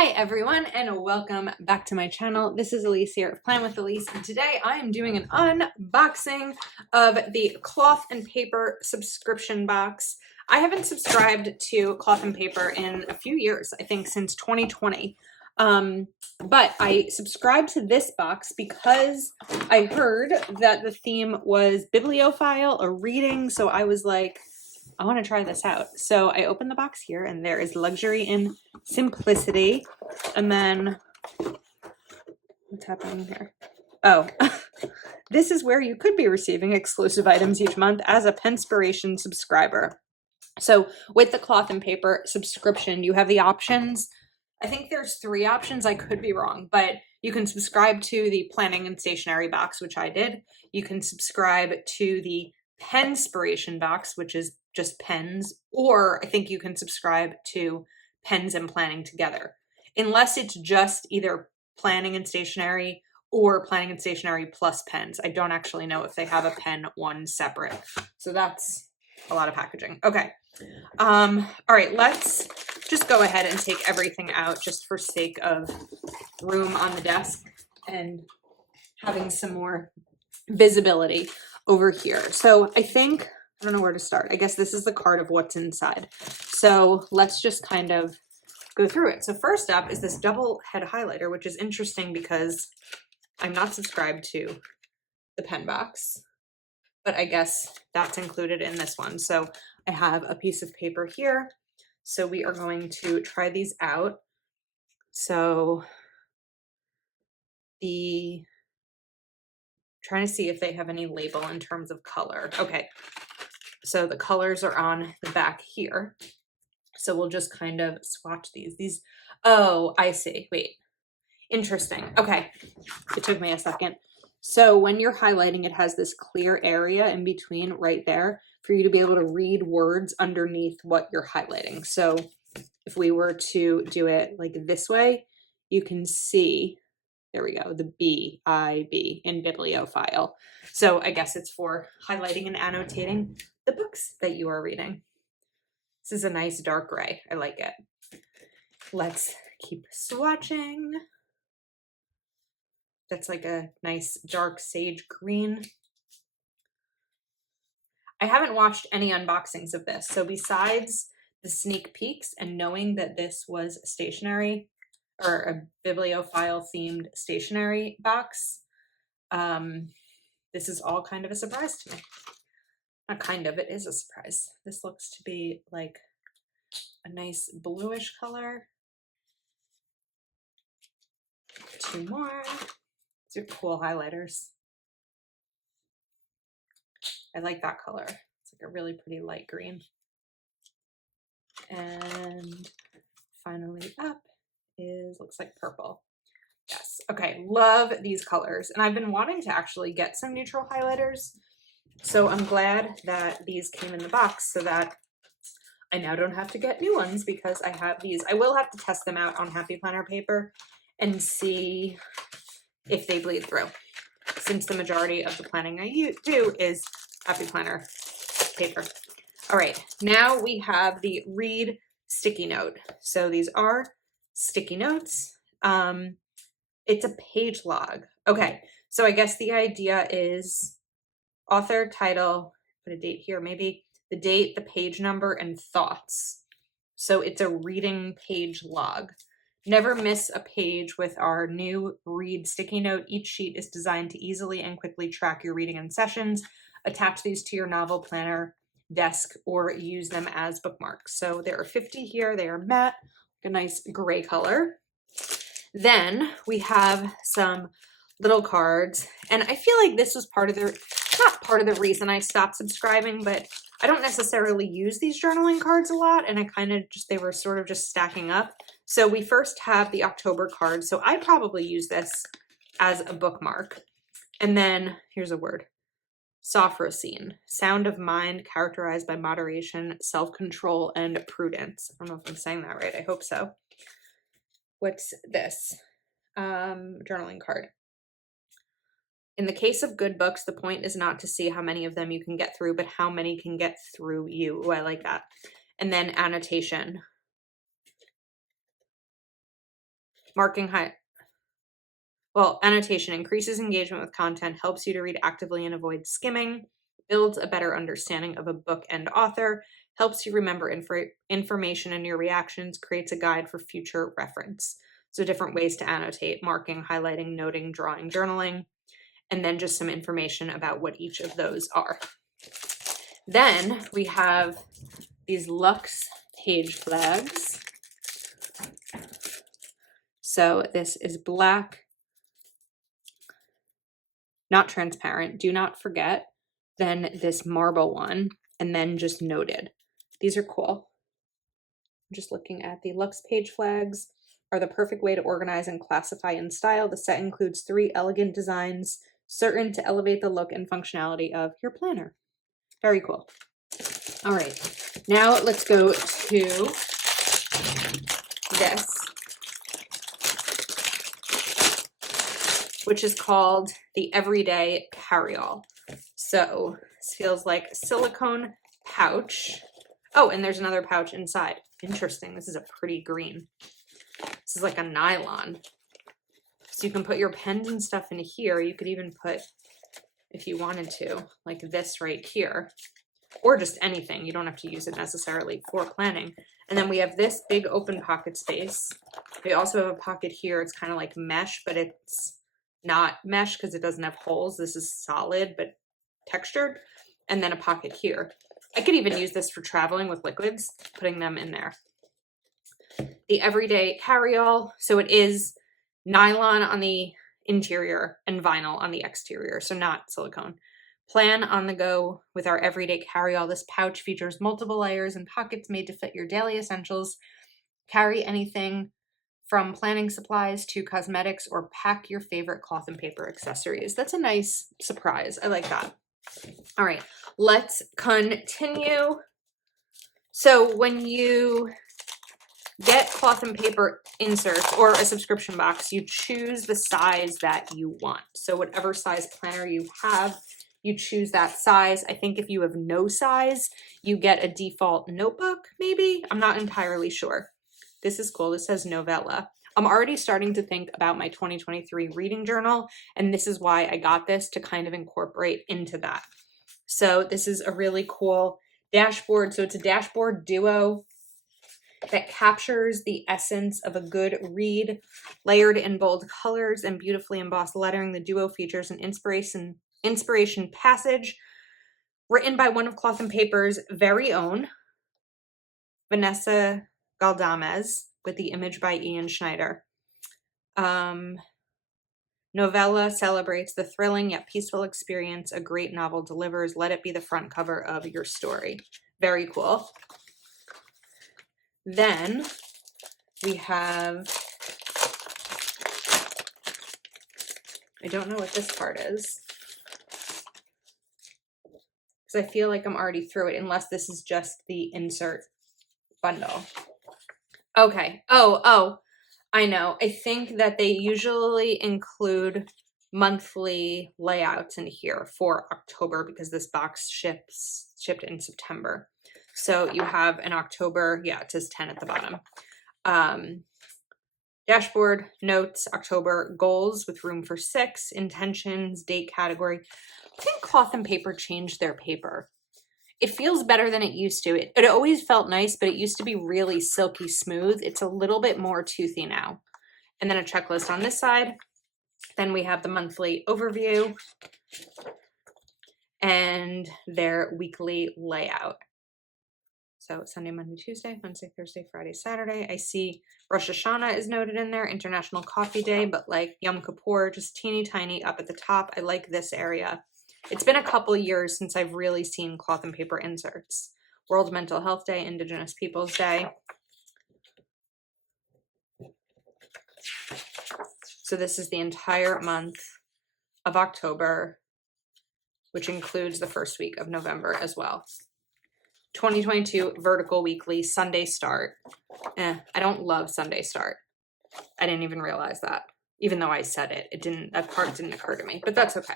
Hi everyone and welcome back to my channel. This is Elise here of Plan with Elise, and today I am doing an unboxing of the Cloth and Paper subscription box. I haven't subscribed to Cloth and Paper in a few years, I think since 2020. But I subscribed to this box because I heard that the theme was bibliophile or reading, so I was like, I want to try this out. So I opened the box here and there is luxury in simplicity. And then what's happening here? Oh, this is where you could be receiving exclusive items each month as a Penspiration subscriber. So with the Cloth and Paper subscription, you have the options. I think there's 3 options. I could be wrong, but you can subscribe to the planning and stationery box, which I did. You can subscribe to the Penspiration box, which is just pens, or I think you can subscribe to pens and planning together, unless it's just either planning and stationery or planning and stationery plus pens. I don't actually know if they have a pen one separate. So that's a lot of packaging. Okay. All right, let's just go ahead and take everything out just for sake of room on the desk and having some more visibility over here. So I think, I don't know where to start. I guess this is the card of what's inside. So let's just kind of go through it. So first up is this double head highlighter, which is interesting because I'm not subscribed to the pen box, but I guess that's included in this one. So I have a piece of paper here. So we are going to try these out. So trying to see if they have any label in terms of color. Okay, so the colors are on the back here. So we'll just kind of swatch these. Oh, I see. Wait, interesting. Okay, it took me a second. So when you're highlighting, it has this clear area in between right there for you to be able to read words underneath what you're highlighting. So if we were to do it like this way, you can see, there we go, the B-I-B in bibliophile. So I guess it's for highlighting and annotating the books that you are reading. This is a nice dark gray. I like it. Let's keep swatching. That's like a nice dark sage green. I haven't watched any unboxings of this. So besides the sneak peeks and knowing that this was stationery or a bibliophile themed stationery box, this is all kind of a surprise to me. Not kind of, it is a surprise. This looks to be like a nice bluish color. 2 more. These are cool highlighters. I like that color. It's like a really pretty light green. And finally up looks like purple. Yes. Okay. Love these colors. And I've been wanting to actually get some neutral highlighters. So I'm glad that these came in the box so that I now don't have to get new ones because I have these. I will have to test them out on Happy Planner paper and see if they bleed through, since the majority of the planning I do is Happy Planner paper. All right, now we have the Read sticky note. So these are sticky notes. It's a page log. Okay, so I guess the idea is author, title, put a date here, maybe the date, the page number, and thoughts. So it's a reading page log. Never miss a page with our new Read sticky note. Each sheet is designed to easily and quickly track your reading and sessions. Attach these to your novel planner desk or use them as bookmarks. So there are 50 here. They are matte, a nice gray color. Then we have some little cards, and I feel like this was not part of the reason I stopped subscribing, but I don't necessarily use these journaling cards a lot, and they were sort of just stacking up. So we first have the October card. So I probably use this as a bookmark. And then here's a word. Sophrosine, sound of mind characterized by moderation, self-control, and prudence. I don't know if I'm saying that right. I hope so. What's this? Journaling card. In the case of good books, the point is not to see how many of them you can get through, but how many can get through you. Ooh, I like that. And then annotation. Annotation increases engagement with content, helps you to read actively and avoid skimming, builds a better understanding of a book and author, helps you remember information in your reactions, creates a guide for future reference. So different ways to annotate: marking, highlighting, noting, drawing, journaling, and then just some information about what each of those are. Then we have these Lux page flags. So this is black, not transparent, do not forget, then this marble one, and then just noted. These are cool. I'm just looking at the Lux page flags are the perfect way to organize and classify in style. The set includes 3 elegant designs, certain to elevate the look and functionality of your planner. Very cool. All right, now let's go to this, which is called the Everyday Carry-All. So this feels like a silicone pouch. Oh, and there's another pouch inside. Interesting. This is a pretty green. This is like a nylon. So you can put your pens and stuff in here. You could even put, if you wanted to, like this right here, or just anything. You don't have to use it necessarily for planning. And then we have this big open pocket space. We also have a pocket here. It's kind of like mesh, but it's not mesh because it doesn't have holes. This is solid but textured. And then a pocket here. I could even use this for traveling with liquids, putting them in there. The Everyday Carry-All. So it is nylon on the interior and vinyl on the exterior, so not silicone. Plan on the go with our Everyday Carry-All. This pouch features multiple layers and pockets made to fit your daily essentials. Carry anything from planning supplies to cosmetics, or pack your favorite cloth and paper accessories. That's a nice surprise. I like that. All right, let's continue. So when you get cloth and paper inserts or a subscription box, you choose the size that you want. So whatever size planner you have, you choose that size. I think if you have no size, you get a default notebook, maybe? I'm not entirely sure. This is cool. This says novella. I'm already starting to think about my 2023 reading journal, and this is why I got this, to kind of incorporate into that. So this is a really cool dashboard. So it's a dashboard duo that captures the essence of a good read, layered in bold colors and beautifully embossed lettering. The duo features an inspiration passage written by one of Cloth and Paper's very own, Vanessa Galdames, with the image by Ian Schneider. Novella celebrates the thrilling yet peaceful experience a great novel delivers. Let it be the front cover of your story. Very cool. Then we have, I don't know what this part is, because I feel like I'm already through it, unless this is just the insert bundle. Okay. Oh, I know. I think that they usually include monthly layouts in here for October, because this box shipped in September. So you have an October, yeah, it says 10 at the bottom. Dashboard, notes, October, goals with room for 6, intentions, date category. I think Cloth and Paper changed their paper. It feels better than it used to. It always felt nice, but it used to be really silky smooth. It's a little bit more toothy now. And then a checklist on this side. Then we have the monthly overview and their weekly layout. So Sunday, Monday, Tuesday, Wednesday, Thursday, Friday, Saturday. I see Rosh Hashanah is noted in there, International Coffee Day, but like Yom Kippur, just teeny tiny up at the top. I like this area. It's been a couple years since I've really seen Cloth and Paper inserts. World Mental Health Day, Indigenous Peoples Day. So this is the entire month of October, which includes the first week of November as well. 2022 Vertical Weekly, Sunday Start. I don't love Sunday Start. I didn't even realize that. Even though I said it, that part didn't occur to me, but that's okay.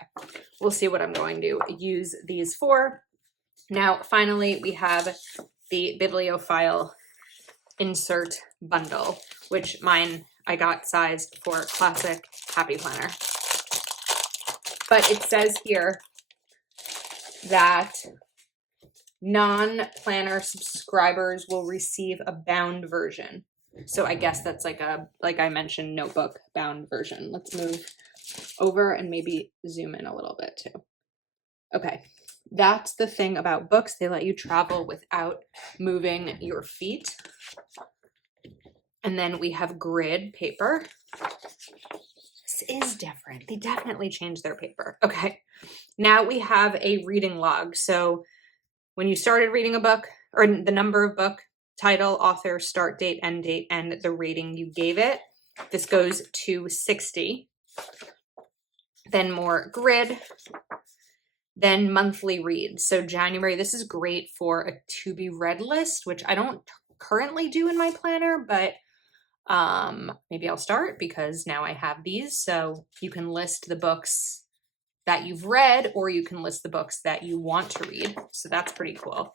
We'll see what I'm going to use these for. Now, finally, we have the Bibliophile insert bundle, which mine I got sized for classic happy planner. But it says here that non-planner subscribers will receive a bound version. So I guess that's like I mentioned, notebook bound version. Let's move over and maybe zoom in a little bit too. Okay, that's the thing about books. They let you travel without moving your feet. And then we have grid paper. This is different. They definitely changed their paper. Okay, now we have a reading log. So when you started reading a book, or the number of book, title, author, start date, end date, and the rating you gave it. This goes to 60. Then more grid. Then monthly reads. So January, this is great for a to be read list, which I don't currently do in my planner, but maybe I'll start because now I have these. So you can list the books that you've read, or you can list the books that you want to read. So that's pretty cool.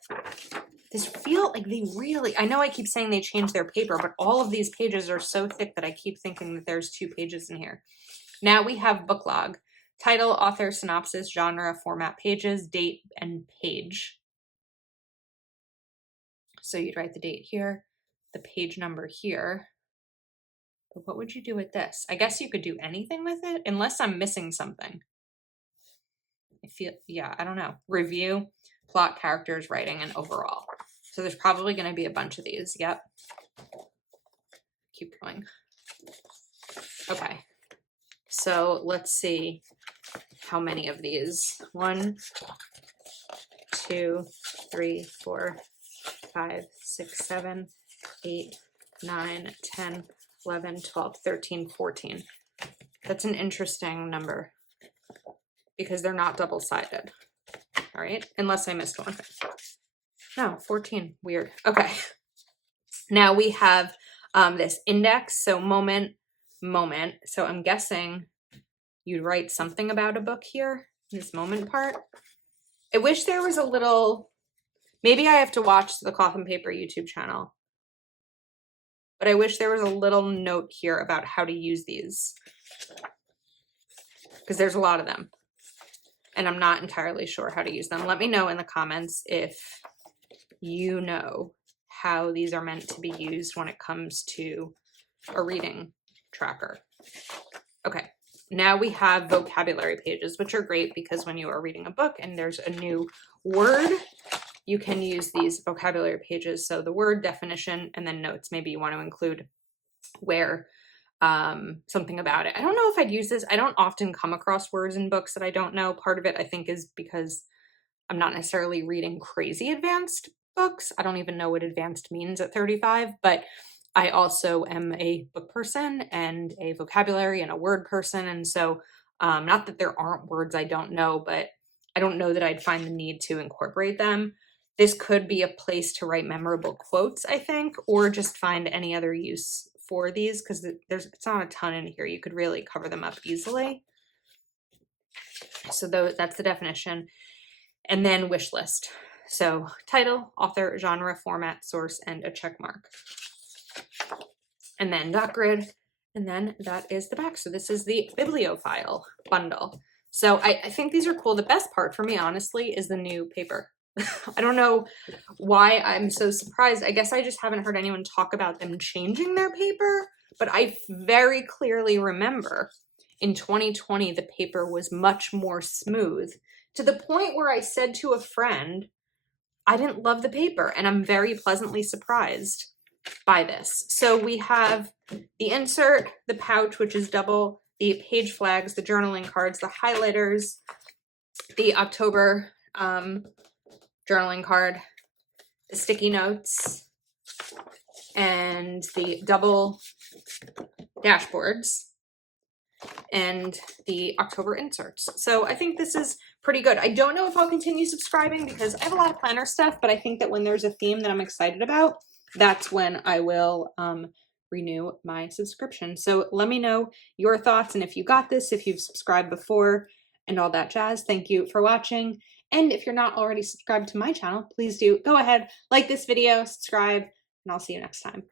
This feel like they really, I know I keep saying they changed their paper, but all of these pages are so thick that I keep thinking that there's 2 pages in here. Now we have book log. Title, author, synopsis, genre, format, pages, date, and page. So you'd write the date here, the page number here. But what would you do with this? I guess you could do anything with it, unless I'm missing something. I don't know. Review, plot, characters, writing, and overall. So there's probably going to be a bunch of these. Yep. Keep going. Okay. So let's see how many of these. 1, 2, 3, 4, 5, 6, 7, 8, 9, 10, 11, 12, 13, 14. That's an interesting number because they're not double-sided. All right, unless I missed one. No, 14, weird. Okay, now we have this index, so moment. So I'm guessing you'd write something about a book here, this moment part. I wish there was a little, maybe I have to watch the Cloth and Paper YouTube channel, but I wish there was a little note here about how to use these, because there's a lot of them and I'm not entirely sure how to use them. Let me know in the comments if you know how these are meant to be used when it comes to a reading tracker. Okay, now we have vocabulary pages, which are great because when you are reading a book and there's a new word, you can use these vocabulary pages. So the word, definition, and then notes. Maybe you want to include where something about it. I don't know if I'd use this. I don't often come across words in books that I don't know. Part of it, I think, is because I'm not necessarily reading crazy advanced books. I don't even know what advanced means at 35, but I also am a book person and a vocabulary and a word person. And so not that there aren't words I don't know, but I don't know that I'd find the need to incorporate them. This could be a place to write memorable quotes, I think, or just find any other use for these, because it's not a ton in here. You could really cover them up easily. So that's the definition. And then wish list. So title, author, genre, format, source, and a check mark. And then dot grid. And then that is the back. So this is the Bibliophile bundle. So I think these are cool. The best part for me, honestly, is the new paper. I don't know why I'm so surprised. I guess I just haven't heard anyone talk about them changing their paper, but I very clearly remember in 2020, the paper was much more smooth, to the point where I said to a friend, I didn't love the paper, and I'm very pleasantly surprised by this. So we have the insert, the pouch, which is double, the page flags, the journaling cards, the highlighters, the October journaling card, the sticky notes, and the double dashboards, and the October inserts. So I think this is pretty good. I don't know if I'll continue subscribing because I have a lot of planner stuff, but I think that when there's a theme that I'm excited about, that's when I will renew my subscription. So let me know your thoughts and if you got this, if you've subscribed before and all that jazz. Thank you for watching. And if you're not already subscribed to my channel, please do go ahead, like this video, subscribe, and I'll see you next time.